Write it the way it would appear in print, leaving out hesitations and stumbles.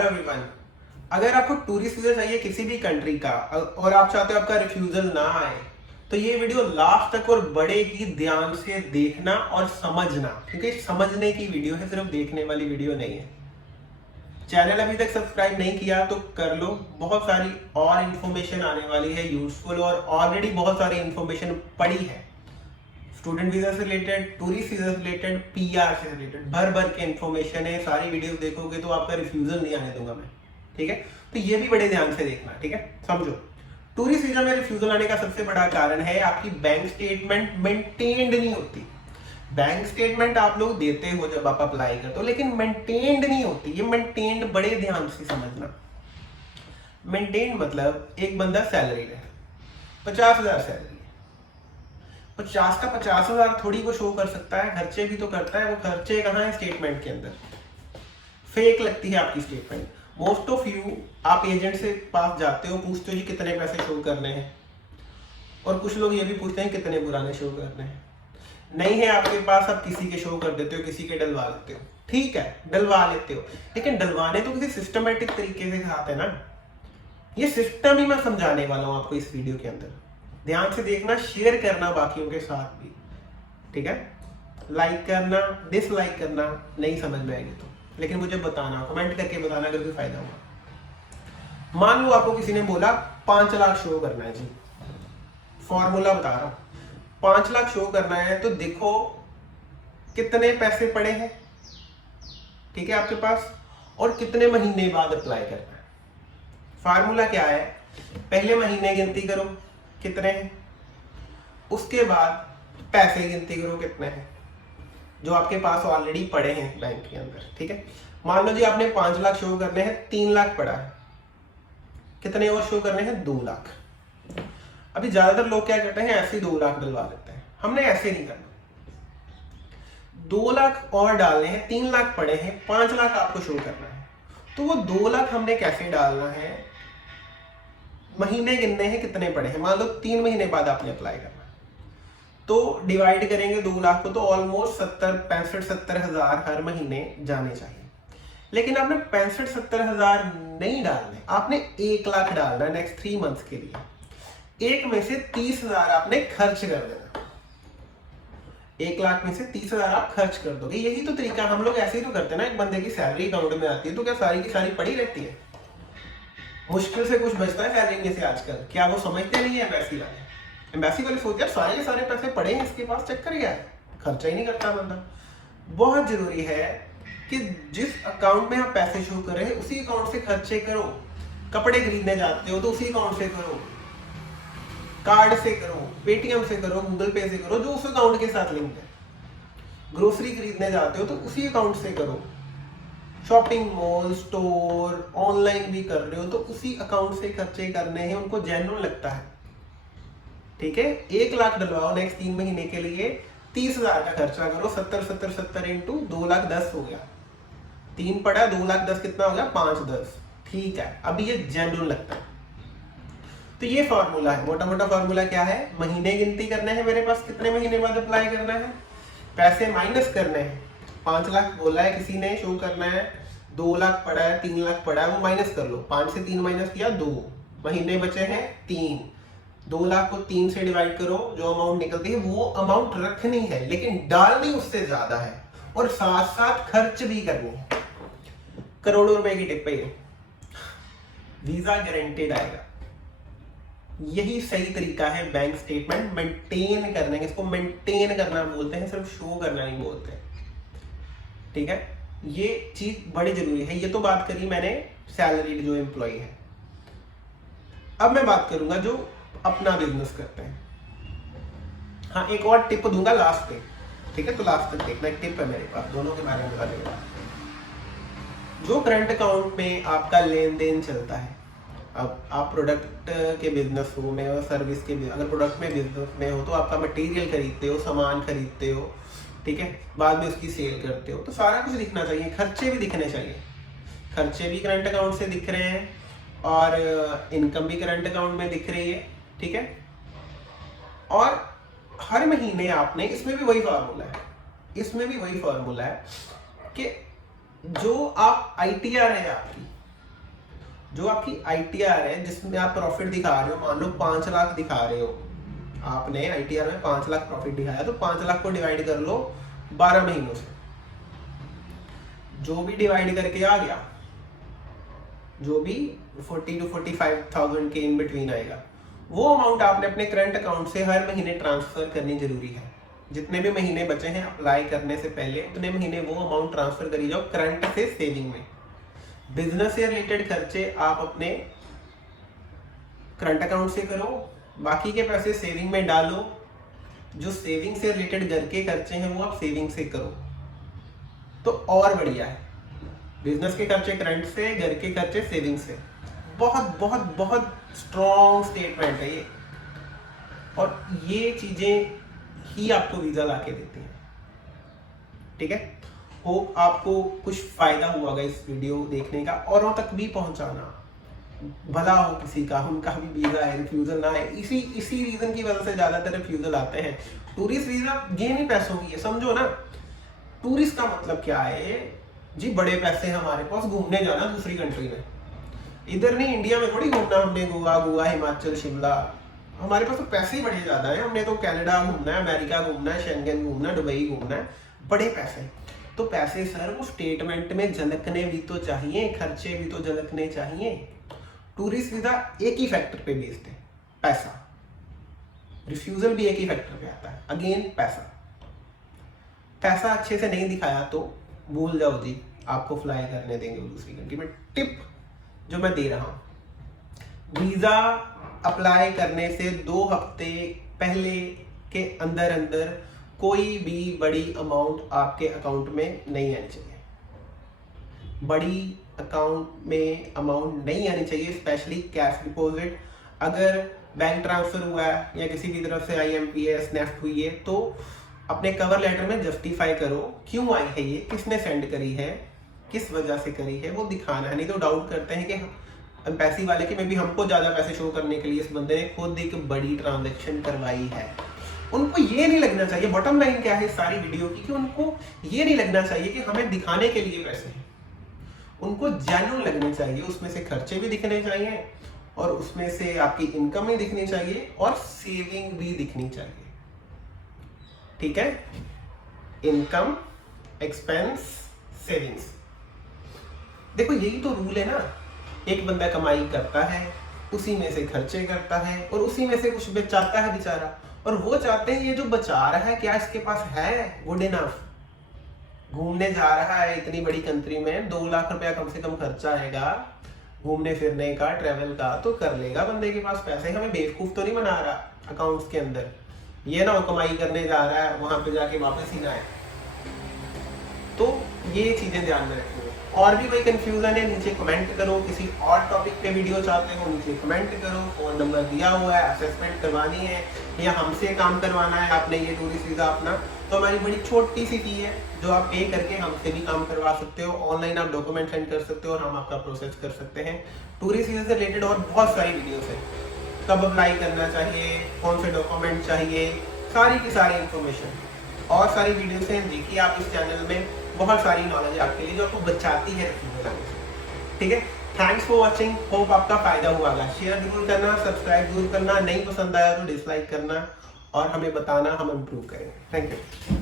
Hello everyone. अगर आपको tourist visa चाहिए किसी भी कंट्री का और आप चाहते हो आपका रिफ्यूजल ना आए, तो ये वीडियो लास्ट तक और बड़े ही ध्यान से देखना और समझना, क्योंकि समझने की वीडियो है, सिर्फ देखने वाली वीडियो नहीं है। चैनल अभी तक सब्सक्राइब नहीं किया तो कर लो, बहुत सारी और इन्फॉर्मेशन आने वाली है यूजफुल, और ऑलरेडी बहुत सारी इन्फॉर्मेशन पड़ी है स्टूडेंट वीजा से रिलेटेड, टूरिस्ट वीजा से रिलेटेड, पीआर से रिलेटेड, भर भर के इन्फॉर्मेशन है। सारी वीडियोस देखोगे तो आपका रिफ्यूजल नहीं आने दूंगा मैं, ठीक है। तो ये भी बड़े ध्यान से देखना, ठीक है। समझो, टूरिस्ट वीजा में रिफ्यूजल आने का सबसे बड़ा कारण है आपकी बैंक स्टेटमेंट मेंटेन्ड नहीं होती। बैंक स्टेटमेंट आप लोग देते हो जब आप अप्लाई करते हो, लेकिन मेंटेन्ड नहीं होती। ये मेंटेन्ड बड़े ध्यान से समझना। मेंटेन्ड मतलब एक बंदा सैलरी है, 50,000 सैलरी, 50 का 50,000 थोड़ी वो शो कर सकता है, खर्चे भी तो करता है। वो खर्चे कहाँ है? स्टेटमेंट के अंदर। फेक लगती है आपकी स्टेटमेंट। मोस्ट ऑफ यू आप एजेंट से पास जाते हो, पूछते हो जी कितने पैसे शो करने हैं, और कुछ लोग ये भी पूछते हैं कितने पुराने शो करने हैं। नहीं है आपके पास, आप किसी के शो कर देते हो, किसी के डलवा लेते हो, ठीक है, डलवा लेते हो, लेकिन डलवाने तो किसी सिस्टमेटिक तरीके से आते हैं ना। ये सिस्टम ही मैं समझाने वाला हूँ आपको इस वीडियो के अंदर। ध्यान से देखना, शेयर करना बाकियों के साथ भी, ठीक है। लाइक करना, डिसलाइक करना नहीं समझ में आएगी तो, लेकिन मुझे बताना, कमेंट करके बताना अगर कोई फायदा हुआ। मान लो आपको किसी ने बोला 5 लाख शो करना है जी, फॉर्मूला बता रहा हूं, 5 लाख शो करना है तो देखो कितने पैसे पड़े हैं, ठीक है, आपके पास, और कितने महीने बाद अप्लाई करना है। फार्मूला क्या है? पहले महीने गिनती करो कितने हैं, उसके बाद पैसे गिनती करो कितने हैं जो आपके पास ऑलरेडी पड़े हैं बैंक के अंदर, ठीक है। मान लो जी आपने 5 लाख शो करने हैं, 3 लाख पड़ा है, कितने और शो करने हैं? 2 लाख। अभी ज्यादातर लोग क्या करते हैं, ऐसे ही 2 लाख डलवा लेते हैं। हमने ऐसे नहीं करना, 2 लाख और डालने हैं, 3 लाख पड़े हैं, 5 लाख आपको शो करना है। तो वो 2 लाख हमने कैसे डालना है? महीने गिनने हैं कितने पड़े हैं। मान लो 3 महीने बाद आपने अप्लाई करना, तो डिवाइड करेंगे 2 लाख को, तो ऑलमोस्ट 65-70 हजार हर महीने जाने चाहिए। लेकिन आपने 65-70 हजार नहीं डालने, आपने 1 लाख डालना है नेक्स्ट 3 मंथ्स के लिए। एक में से 30,000 आपने खर्च कर देना, 1 लाख में से 30,000 आप खर्च कर दोगे। यही तो तरीका, हम लोग ऐसे ही तो करते हैं ना। एक बंदे की सैलरी अकाउंट में आती है तो क्या सारी की सारी पड़ी रहती है? मुश्किल से कुछ बचता है सैलरी में से आजकल। क्या वो समझते नहीं है? एम्बेसी वाले सोचते हैं सारे के सारे पैसे पड़े हैं इसके पास, चक्कर क्या है, खर्चा ही नहीं करता बंदा। बहुत जरूरी है कि जिस अकाउंट में आप पैसे शो कर रहे हैं उसी अकाउंट से खर्चे करो। कपड़े खरीदने जाते हो तो उसी अकाउंट से करो, कार्ड से करो, पेटीएम से करो, गूगल पे से करो, जो उस अकाउंट के साथ लिंक है। ग्रोसरी खरीदने जाते हो तो उसी अकाउंट से करो। शॉपिंग मॉल, स्टोर, ऑनलाइन भी कर रहे हो तो उसी अकाउंट से खर्चे करने हैं, उनको जेन्युइन लगता है, ठीक है। 1 लाख डलवाओ नेक्स्ट 3 महीने के लिए, 30,000 का खर्चा करो, 70-70-70 इंटू 2 लाख 10 हो गया। 3 पड़ा, 2 लाख 10 कितना हो गया? 5-10, ठीक है। अभी ये जेन्युइन लगता है। तो ये फॉर्मूला है, मोटा मोटा फॉर्मूला क्या है? महीने गिनती करने हैं मेरे पास, कितने महीने बाद अप्लाई करना है, पैसे माइनस करने हैं। 5 लाख बोला है किसी ने शो करना है, 2 लाख पड़ा है, 3 लाख पड़ा है, वो माइनस कर लो। 5 से 3 माइनस किया 2, महीने बचे हैं 3। 2 लाख को 3 से डिवाइड करो, जो अमाउंट निकलती है वो अमाउंट रखनी है, लेकिन डालनी उससे ज्यादा है, और साथ साथ खर्च भी करनी है। करोड़ों रुपए की टिप है ये, वीजा गारंटेड आएगा। यही सही तरीका है बैंक स्टेटमेंट मेंटेन करने का। इसको मेंटेन करना बोलते हैं, सिर्फ शो करना नहीं बोलते, ठीक है। ये चीज बड़ी जरूरी है। ये तो बात करी मैंने सैलरीड जो एम्प्लॉय है। अब मैं बात करूंगा जो अपना बिजनेस करते हैं। हाँ, एक और टिप दूंगा लास्ट पे, ठीक है, तो लास्ट तक देखना। एक टिप है मेरे पास, दोनों के बारे में बता देगा। जो करंट अकाउंट में आपका लेन देन चलता है, अब आप प्रोडक्ट के बिजनेस में हो, सर्विस के, अगर प्रोडक्ट में बिजनेस में हो तो आपका मटेरियल खरीदते हो, सामान खरीदते हो, ठीक है, बाद में उसकी सेल करते हो, तो सारा कुछ दिखना चाहिए। खर्चे भी दिखने चाहिए, खर्चे भी करंट अकाउंट से दिख रहे हैं और इनकम भी करंट अकाउंट में दिख रही है, ठीक है। और हर महीने आपने, इसमें भी वही फार्मूला है कि जो आप ITR है आपकी, जो आपकी ITR है जिसमें आप प्रॉफिट दिखा रहे हो, मान लो 5 लाख दिखा रहे हो, आपने ITR में 5 लाख प्रॉफिट दिखाया, तो 5 लाख को डिवाइड कर लो 12 महीनों से, जो भी डिवाइड करके आ गया, जो भी 40 to 45,000 के इन बिटवीन आएगा, वो अमाउंट आपने अपने करंट अकाउंट से हर महीने ट्रांसफर करनी जरूरी है। जितने भी महीने बचे हैं अप्लाई करने से पहले, उतने महीने वो अमाउंट ट्रांसफर करी जाओ करंट से सेविंग में। बिजनेस से रिलेटेड खर्चे आप अपने करंट अकाउंट से करो, बाकी के पैसे सेविंग में डालो। जो सेविंग से रिलेटेड घर के खर्चे हैं वो आप सेविंग से करो तो और बढ़िया है। बिजनेस के खर्चे करंट से, घर के खर्चे सेविंग से। बहुत बहुत बहुत स्ट्रॉन्ग स्टेटमेंट है ये, और ये चीजें ही आपको वीजा ला के देती हैं। ठीक है, होप आपको कुछ फायदा हुआ होगा इस वीडियो देखने का, औरों तक भी पहुंचाना, भला हो किसी का, उनका भी वीजा है, रिफ्यूजल ना है। इसी रीजन की वजह से ज्यादातर रिफ्यूजल आते हैं। टूरिस्ट वीजा गेम ही पैसों की है, समझो ना। टूरिस्ट का मतलब क्या है जी, बड़े पैसे हमारे पास, घूमने जाना दूसरी कंट्री में, इधर नहीं इंडिया में थोड़ी घूमना हमने, गोवा, हिमाचल, शिमला, हमारे पास तो पैसे ही बड़े ज्यादा है। हमने तो कनाडा घूमना है, अमेरिका घूमना है, शेंगन घूमना है, दुबई घूमना है, बड़े पैसे। तो पैसे सर वो स्टेटमेंट में झलकने भी तो चाहिए, खर्चे भी तो झलकने चाहिए। टूरिस्ट वीजा एक ही फैक्टर पे बेस्ड है, पैसा। रिफ्यूजल भी एक ही फैक्टर पे आता है, अगेन पैसा। पैसा अच्छे से नहीं दिखाया तो भूल जाओ जी, आपको फ्लाई करने देंगे दूसरी कंट्री में। टिप जो मैं दे रहा हूं, वीजा अप्लाई करने से 2 हफ्ते पहले के अंदर अंदर कोई भी बड़ी अमाउंट आपके अकाउंट में नहीं आनी चाहिए। बड़ी अकाउंट में अमाउंट नहीं आनी चाहिए, स्पेशली कैश डिपॉजिट। अगर बैंक ट्रांसफर हुआ है या किसी की तरफ से IMPS नेफ्ट हुई है, तो अपने कवर लेटर में जस्टिफाई करो क्यों आई है ये, किसने सेंड करी है, किस वजह से करी है, वो दिखाना है। नहीं तो डाउट करते हैं कि पैसे वाले के में भी हमको ज्यादा पैसे शो करने के लिए इस बंदे ने खुद एक बड़ी ट्रांजैक्शन करवाई है। उनको ये नहीं लगना चाहिए, बॉटम लाइन क्या है इस सारी वीडियो की, कि उनको ये नहीं लगना चाहिए कि हमें दिखाने के लिए पैसे हैं। उनको जेन्युइन लगने चाहिए, उसमें से खर्चे भी दिखने चाहिए और उसमें से आपकी इनकम भी दिखनी चाहिए और सेविंग भी दिखनी चाहिए। ठीक है, इनकम, एक्सपेंस, सेविंग्स। देखो यही तो रूल है ना। एक बंदा कमाई करता है, उसी में से खर्चे करता है और उसी में से कुछ बचाता है बेचारा, और वो चाहते हैं ये जो बचा रहा है क्या इसके पास है गुड इनफ। घूमने जा रहा है इतनी बड़ी कंट्री में, 2 लाख रुपया कम से कम खर्चा आएगा घूमने फिरने का, ट्रेवल का, तो कर लेगा बंदे के पास पैसे। हमें बेवकूफ तो नहीं बना रहा अकाउंट्स के अंदर, ये ना वो कमाई करने जा रहा है वहां पे जाके वापस ही ना आए। तो ये चीजें ध्यान में रखनी है। और भी कोई कंफ्यूजन है नीचे कमेंट करो, किसी और टॉपिक पे वीडियो चाहते हो नीचे कमेंट करो। फोन नंबर दिया हुआ है, असेसमेंट करवानी है या हमसे काम करवाना है आपने ये टूरिस्ट वीजा अपना, तो हमारी बड़ी छोटी सी फी है जो आप पे करके हमसे भी काम करवा सकते हो। ऑनलाइन आप डॉक्यूमेंट सेंड कर सकते हो और हम आपका प्रोसेस कर सकते हैं। टूरिस्ट वीजा से रिलेटेड और बहुत सारी वीडियोस है, कब अप्लाई करना चाहिए, कौन से डॉक्यूमेंट चाहिए, सारी की सारी इन्फॉर्मेशन और सारी वीडियोस हैं, देखिए आप इस चैनल में। बहुत सारी नॉलेज आपके लिए जो आपको बचाती है रिफ्यूजल आने से। ठीक है, थैंक्स फॉर वॉचिंग, होप आपका फायदा हुआ होगा। शेयर जरूर करना, सब्सक्राइब जरूर करना, नहीं पसंद आया तो डिसलाइक करना और हमें बताना, हम इम्प्रूव करेंगे। Thank you.